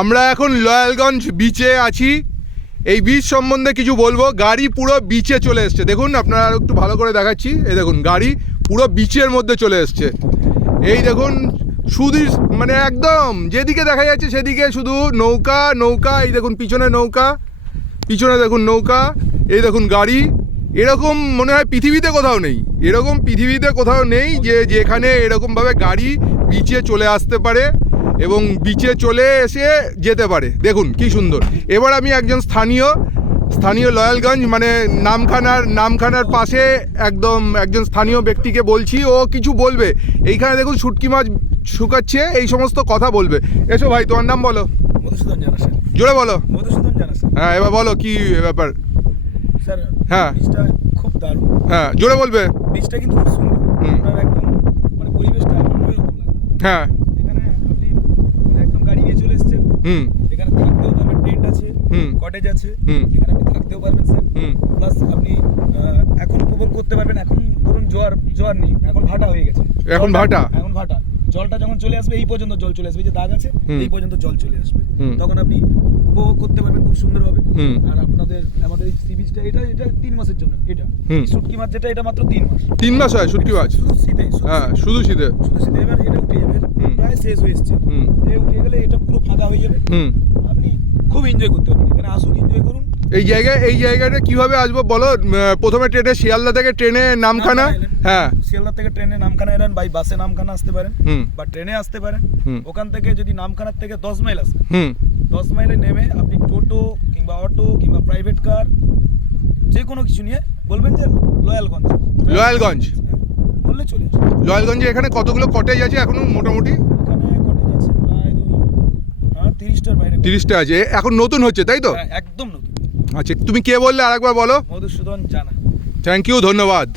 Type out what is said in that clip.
আমরা এখন লয়ালগঞ্জ বিচে আছি। এই বিচ সম্বন্ধে কিছু বলব। গাড়ি পুরো বিচে চলে এসছে। দেখুন, আপনারা একটু ভালো করে দেখাচ্ছি। এই দেখুন, গাড়ি পুরো বিচের মধ্যে চলে এসছে। এই দেখুন শুধু মানে একদম যেদিকে দেখা যাচ্ছে সেদিকে শুধু নৌকা নৌকা, এই দেখুন, পিছনে নৌকা, পিছনে দেখুন নৌকা, এই দেখুন গাড়ি। এরকম মনে হয় পৃথিবীতে কোথাও নেই। এরকম পৃথিবীতে কোথাও নেই যে যেখানে এরকমভাবে গাড়ি বিচে চলে আসতে পারে। এবং বিচে চলে এসে যেতে পারে। দেখুন কি সুন্দর। এবার আমি একজন স্থানীয় স্থানীয় লয়ালগঞ্জ মানে নামখানার নামখানার পাশে একদম একজন স্থানীয় ব্যক্তিকে বলছি ও কিছু বলবে। এইখানে দেখুন শুটকি মাছ শুকাচ্ছে এই সমস্ত কথা বলবে। এসো ভাই তোমার নাম বলো। জোরে বলো। হ্যাঁ এবার বলো কি ব্যাপার। হ্যাঁ। খুব দারুণ। হ্যাঁ জোরে বলবে। বীজটা কিন্তু খুব সুন্দর। একদম মানে পরিবেশটা হ্যাঁ। একদম চলে এসেছেন হুম এখানে থাকতেও পারবেন টেন্ট আছে হুম। কটেজ আছে হুম। এখানে আপনি থাকতেও পারবেন স্যার হুম। প্লাস আপনি এখন উপভোগ করতে পারবেন এখন ধরুন জোয়ার জোয়ার নেই এখন ভাটা হয়ে গেছে এখন ভাটা? এখন ভাটা জলটা যখন চলে আসবে এই পর্যন্ত জল চলে আসবে যে দাগ আছে এই পর্যন্ত জল চলে আসবে তখন আপনি উপভোগ করতে পারবেন খুব সুন্দরভাবে হুম। আর আপনাদের আমাদের এই সি বিচটা এটা এটা তিন মাসের জন্য এটা হুম। শুটকি মাছ যেটা এটা মাত্র তিন মাস তিন মাস হয় শুটকি মাছ শুধু শীতে শুধু হ্যাঁ শীতে। শুধু শীতে শুধু শীতে এবার এটা উঠে যাবে। প্রায় শেষ হয়ে এসছে। এ উঠে গেলে এটা পুরো ফাঁকা হয়ে যাবে। আপনি খুব এনজয় করতে পারবেন। এখানে আসুন এনজয় করুন। এই জায়গায় এই জায়গাটা কীভাবে আসব বলো? প্রথমে ট্রেনে শিয়ালদা থেকে ট্রেনে নামখানা? হ্যাঁ। শিয়ালদা থেকে ট্রেনে নামখানা এলেন বাই বাসে নামখানা আসতে পারেন। বা ট্রেনে আসতে পারেন। ওখান থেকে যদি নামখানার থেকে দশ মাইল আসে দশ মাইলে নেমে আপনি টোটো কিংবা অটো কিংবা প্রাইভেট কার যে কোনো কিছু নিয়ে বলবেন যে লয়ালগঞ্জ। লয়ালগঞ্জ। হ্যাঁ, বললে চলে লয়ালগঞ্জে এখানে কতগুলো কটেজ আছে এখনও মোটামুটি এখানে কটেজ আছে প্রায় ধরুন হ্যাঁ তিরিশটার বাইরে। তিরিশটা আছে। এখন নতুন হচ্ছে তাই তো? হ্যাঁ, একদম নতুন। আচ্ছা তুমি কে বললে আরেকবার বলো? মধুসূদন জানা। থ্যাংক ইউ ধন্যবাদ।